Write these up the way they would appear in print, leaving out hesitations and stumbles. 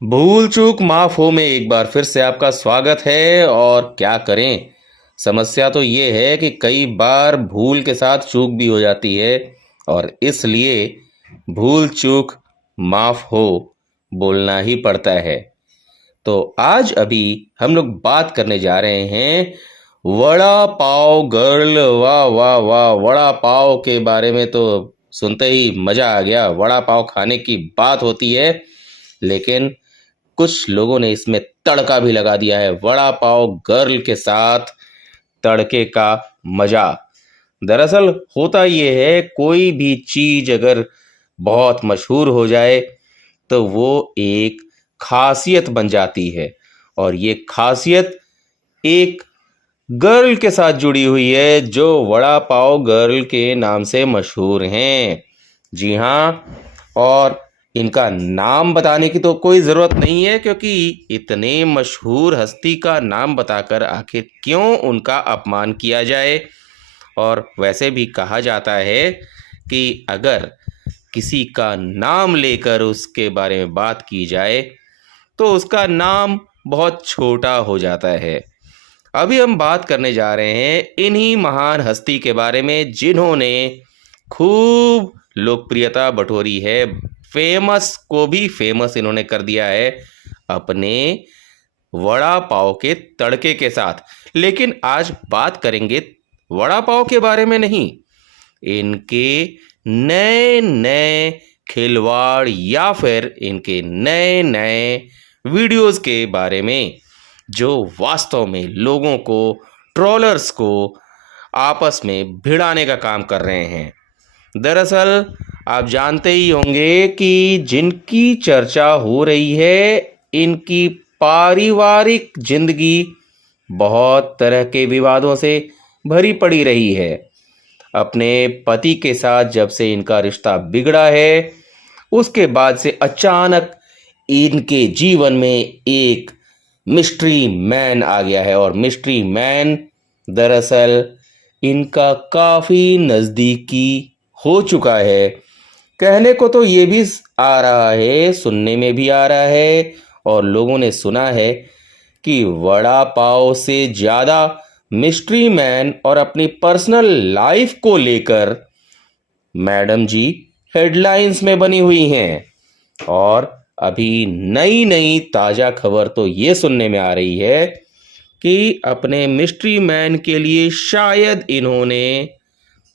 भूल चूक माफ हो में एक बार फिर से आपका स्वागत है। और क्या करें, समस्या तो ये है कि कई बार भूल के साथ चूक भी हो जाती है और इसलिए भूल चूक माफ हो बोलना ही पड़ता है। तो आज अभी हम लोग बात करने जा रहे हैं वड़ा पाव गर्ल। वाह वाह वाह, वड़ा पाव के बारे में तो सुनते ही मजा आ गया। वड़ा पाव खाने की बात होती है, लेकिन कुछ लोगों ने इसमें तड़का भी लगा दिया है। वड़ा पाव गर्ल के साथ तड़के का मजा। दरअसल होता यह है, कोई भी चीज अगर बहुत मशहूर हो जाए तो वो एक खासियत बन जाती है, और ये खासियत एक गर्ल के साथ जुड़ी हुई है जो वड़ा पाव गर्ल के नाम से मशहूर हैं। जी हाँ, और इनका नाम बताने की तो कोई ज़रूरत नहीं है, क्योंकि इतने मशहूर हस्ती का नाम बताकर आखिर क्यों उनका अपमान किया जाए। और वैसे भी कहा जाता है कि अगर किसी का नाम लेकर उसके बारे में बात की जाए तो उसका नाम बहुत छोटा हो जाता है। अभी हम बात करने जा रहे हैं इन्हीं महान हस्ती के बारे में जिन्होंने खूब लोकप्रियता बटोरी है। फेमस को भी फेमस इन्होंने कर दिया है अपने वड़ा पाव के तड़के के साथ। लेकिन आज बात करेंगे वड़ा पाव के बारे में नहीं, इनके नए नए खिलवाड़ या फिर इनके नए नए वीडियोस के बारे में, जो वास्तव में लोगों को, ट्रोलर्स को आपस में भिड़ाने का काम कर रहे हैं। दरअसल आप जानते ही होंगे कि जिनकी चर्चा हो रही है, इनकी पारिवारिक जिंदगी बहुत तरह के विवादों से भरी पड़ी रही है। अपने पति के साथ जब से इनका रिश्ता बिगड़ा है, उसके बाद से अचानक इनके जीवन में एक मिस्ट्री मैन आ गया है। और मिस्ट्री मैन दरअसल इनका काफी नजदीकी हो चुका है। कहने को तो ये भी आ रहा है, सुनने में भी आ रहा है, और लोगों ने सुना है कि वड़ा पाव से ज्यादा मिस्ट्री मैन और अपनी पर्सनल लाइफ को लेकर मैडम जी हेडलाइंस में बनी हुई हैं। और अभी नई नई ताजा खबर तो ये सुनने में आ रही है कि अपने मिस्ट्री मैन के लिए शायद इन्होंने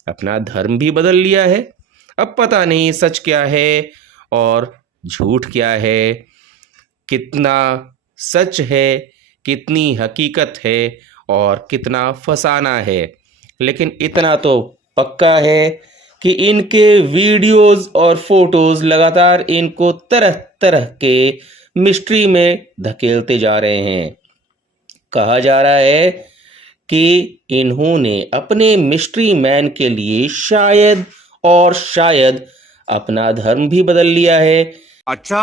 अपना धर्म भी बदल लिया है। अब पता नहीं सच क्या है और झूठ क्या है, कितना सच है, कितनी हकीकत है और कितना फसाना है। लेकिन इतना तो पक्का है कि इनके वीडियोस और फोटोज लगातार इनको तरह तरह के मिस्ट्री में धकेलते जा रहे हैं। कहा जा रहा है कि इन्होंने अपने मिस्ट्री मैन के लिए शायद और शायद अपना धर्म भी बदल लिया है। अच्छा,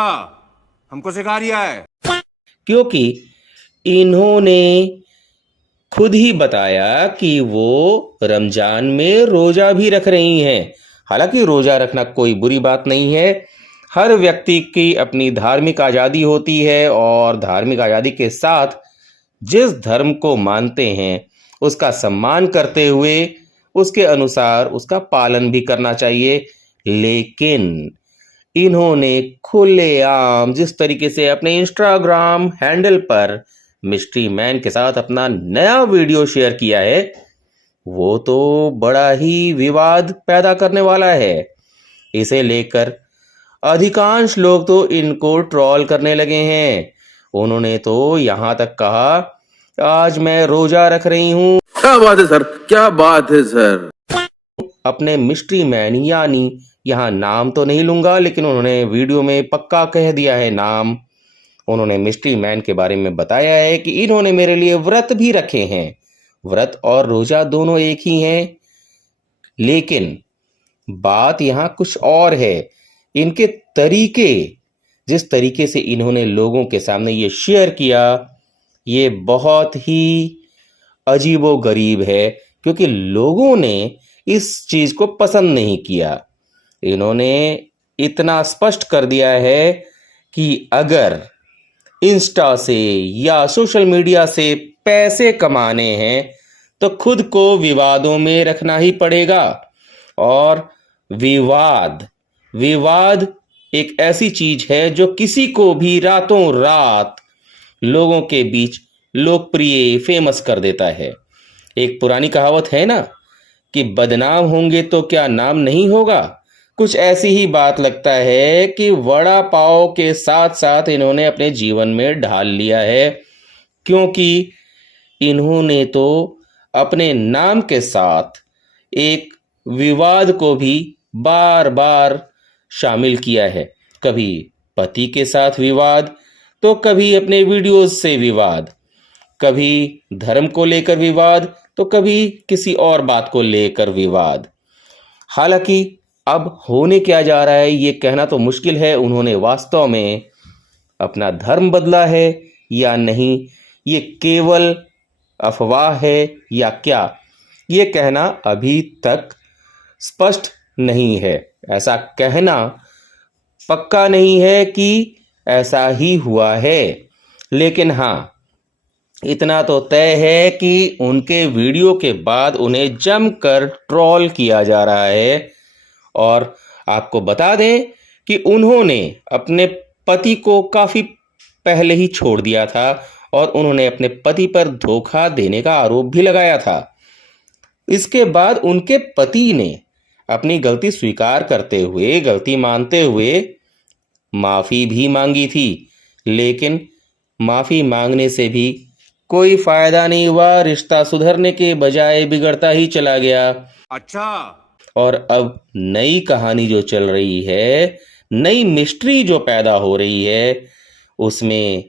हमको सिखा रिया है। क्योंकि इन्होंने खुद ही बताया कि वो रमजान में रोजा भी रख रही हैं। हालांकि रोजा रखना कोई बुरी बात नहीं है, हर व्यक्ति की अपनी धार्मिक आज़ादी होती है, और धार्मिक आज़ादी के साथ जिस धर्म को मानते हैं उसका सम्मान करते हुए उसके अनुसार उसका पालन भी करना चाहिए। लेकिन इन्होंने खुलेआम जिस तरीके से अपने इंस्टाग्राम हैंडल पर मिस्ट्री मैन के साथ अपना नया वीडियो शेयर किया है, वो तो बड़ा ही विवाद पैदा करने वाला है। इसे लेकर अधिकांश लोग तो इनको ट्रोल करने लगे हैं। उन्होंने तो यहाँ तक कहा, आज मैं रोजा रख रही हूँ। क्या बात है सर, क्या बात है सर। अपने मिस्ट्री मैन, यानी यहाँ नाम तो नहीं लूंगा, लेकिन उन्होंने वीडियो में पक्का कह दिया है नाम। उन्होंने मिस्ट्री मैन के बारे में बताया है कि इन्होंने मेरे लिए व्रत भी रखे हैं। व्रत और रोजा दोनों एक ही हैं, लेकिन बात यहाँ कुछ और है। इनके तरीके, जिस तरीके से इन्होंने लोगों के सामने ये शेयर किया, ये बहुत ही अजीबो गरीब है, क्योंकि लोगों ने इस चीज को पसंद नहीं किया। इन्होंने इतना स्पष्ट कर दिया है कि अगर इंस्टा से या सोशल मीडिया से पैसे कमाने हैं तो खुद को विवादों में रखना ही पड़ेगा। और विवाद विवाद एक ऐसी चीज है जो किसी को भी रातों रात लोगों के बीच लोकप्रिय फेमस कर देता है। एक पुरानी कहावत है ना कि बदनाम होंगे तो क्या नाम नहीं होगा। कुछ ऐसी ही बात लगता है कि वड़ा पाव के साथ साथ इन्होंने अपने जीवन में ढाल लिया है, क्योंकि इन्होंने तो अपने नाम के साथ एक विवाद को भी बार बार शामिल किया है। कभी पति के साथ विवाद, तो कभी अपने वीडियोस से विवाद, कभी धर्म को लेकर विवाद, तो कभी किसी और बात को लेकर विवाद। हालांकि अब होने क्या जा रहा है ये कहना तो मुश्किल है, उन्होंने वास्तव में अपना धर्म बदला है या नहीं, ये केवल अफवाह है या क्या, ये कहना अभी तक स्पष्ट नहीं है। ऐसा कहना पक्का नहीं है कि ऐसा ही हुआ है, लेकिन हाँ, इतना तो तय है कि उनके वीडियो के बाद उन्हें जमकर ट्रोल किया जा रहा है। और आपको बता दें कि उन्होंने अपने पति को काफी पहले ही छोड़ दिया था और उन्होंने अपने पति पर धोखा देने का आरोप भी लगाया था। इसके बाद उनके पति ने अपनी गलती स्वीकार करते हुए, गलती मानते हुए माफी भी मांगी थी, लेकिन माफी मांगने से भी कोई फायदा नहीं हुआ। रिश्ता सुधरने के बजाय बिगड़ता ही चला गया। अच्छा। और अब नई कहानी जो चल रही है, नई मिस्ट्री जो पैदा हो रही है, उसमें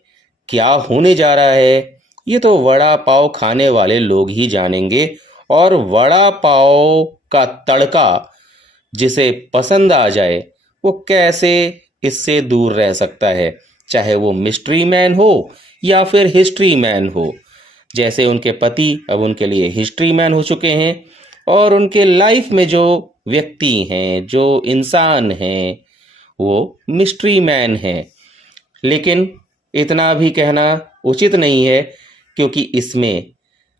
क्या होने जा रहा है ये तो वड़ा पाव खाने वाले लोग ही जानेंगे। और वड़ा पाव का तड़का जिसे पसंद आ जाए वो कैसे इससे दूर रह सकता है, चाहे वो मिस्ट्री मैन हो या फिर हिस्ट्री मैन हो। जैसे उनके पति अब उनके लिए हिस्ट्री मैन हो चुके हैं और उनके लाइफ में जो व्यक्ति हैं, जो इंसान हैं, वो मिस्ट्री मैन हैं। लेकिन इतना भी कहना उचित नहीं है, क्योंकि इसमें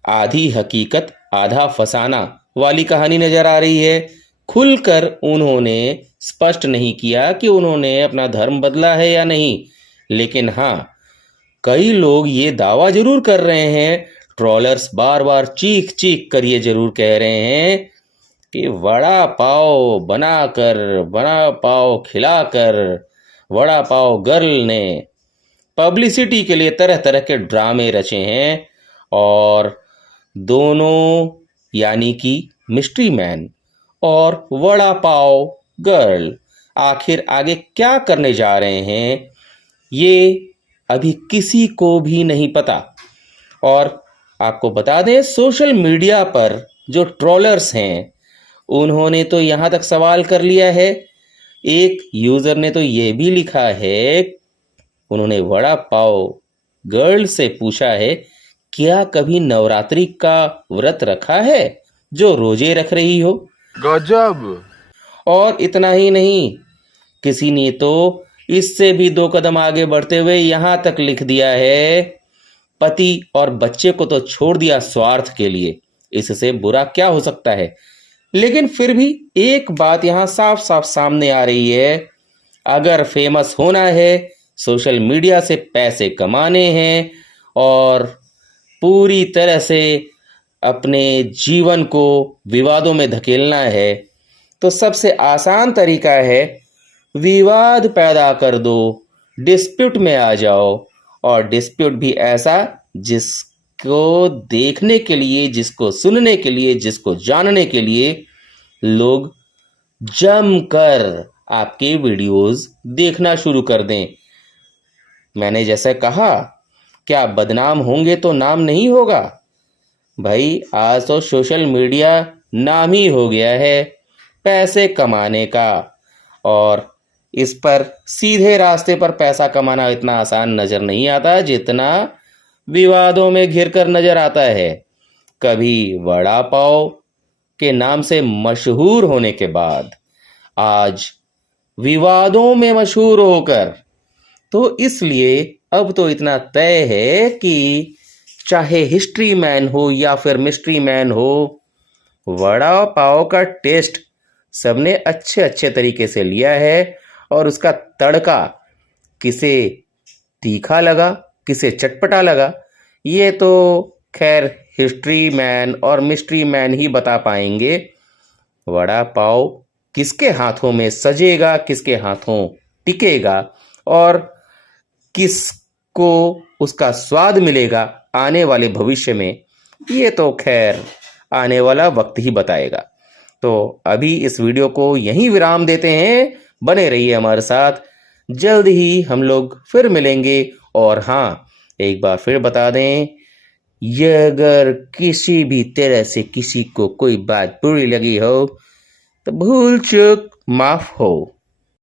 आधी हकीकत आधा फसाना वाली कहानी नजर आ रही है। खुलकर उन्होंने स्पष्ट नहीं किया कि उन्होंने अपना धर्म बदला है या नहीं, लेकिन हाँ, कई लोग ये दावा जरूर कर रहे हैं, ट्रोलर्स बार बार चीख चीख कर ये जरूर कह रहे हैं कि वड़ा पाव बनाकर, वड़ा पाव खिलाकर, वड़ा पाव गर्ल ने पब्लिसिटी के लिए तरह तरह के ड्रामे रचे हैं। और दोनों यानी कि मिस्ट्री मैन और वड़ा पाव गर्ल आखिर आगे क्या करने जा रहे हैं ये अभी किसी को भी नहीं पता। और आपको बता दें, सोशल मीडिया पर जो ट्रोलर्स हैं उन्होंने तो यहाँ तक सवाल कर लिया है। एक यूजर ने तो ये भी लिखा है, उन्होंने वड़ा पाव गर्ल से पूछा है, क्या कभी नवरात्रि का व्रत रखा है जो रोजे रख रही हो? गजब। और इतना ही नहीं, किसी ने तो इससे भी 2 कदम आगे बढ़ते हुए यहां तक लिख दिया है, पति और बच्चे को तो छोड़ दिया स्वार्थ के लिए, इससे बुरा क्या हो सकता है। लेकिन फिर भी एक बात यहां साफ साफ सामने आ रही है, अगर फेमस होना है, सोशल मीडिया से पैसे कमाने हैं और पूरी तरह से अपने जीवन को विवादों में धकेलना है, तो सबसे आसान तरीका है विवाद पैदा कर दो, डिस्प्यूट में आ जाओ। और डिस्प्यूट भी ऐसा जिसको देखने के लिए, जिसको सुनने के लिए, जिसको जानने के लिए लोग जमकर आपके वीडियोस देखना शुरू कर दें। मैंने जैसे कहा, क्या बदनाम होंगे तो नाम नहीं होगा? भाई, आज तो सोशल मीडिया नाम ही हो गया है पैसे कमाने का। और इस पर सीधे रास्ते पर पैसा कमाना इतना आसान नजर नहीं आता जितना विवादों में घिरकर नजर आता है। कभी वड़ा पाव के नाम से मशहूर होने के बाद आज विवादों में मशहूर होकर, तो इसलिए अब तो इतना तय है कि चाहे हिस्ट्री मैन हो या फिर मिस्ट्री मैन हो, वड़ा पाव का टेस्ट सबने अच्छे अच्छे तरीके से लिया है और उसका तड़का किसे तीखा लगा, किसे चटपटा लगा, ये तो खैर हिस्ट्री मैन और मिस्ट्री मैन ही बता पाएंगे। वड़ा पाव किसके हाथों में सजेगा, किसके हाथों टिकेगा और किसको उसका स्वाद मिलेगा आने वाले भविष्य में, ये तो खैर आने वाला वक्त ही बताएगा। तो अभी इस वीडियो को यहीं विराम देते हैं। बने रहिए हमारे साथ, जल्द ही हम लोग फिर मिलेंगे। और हाँ, एक बार फिर बता दें, ये अगर किसी भी तरह से किसी को कोई बात बुरी लगी हो तो भूल चूक माफ हो।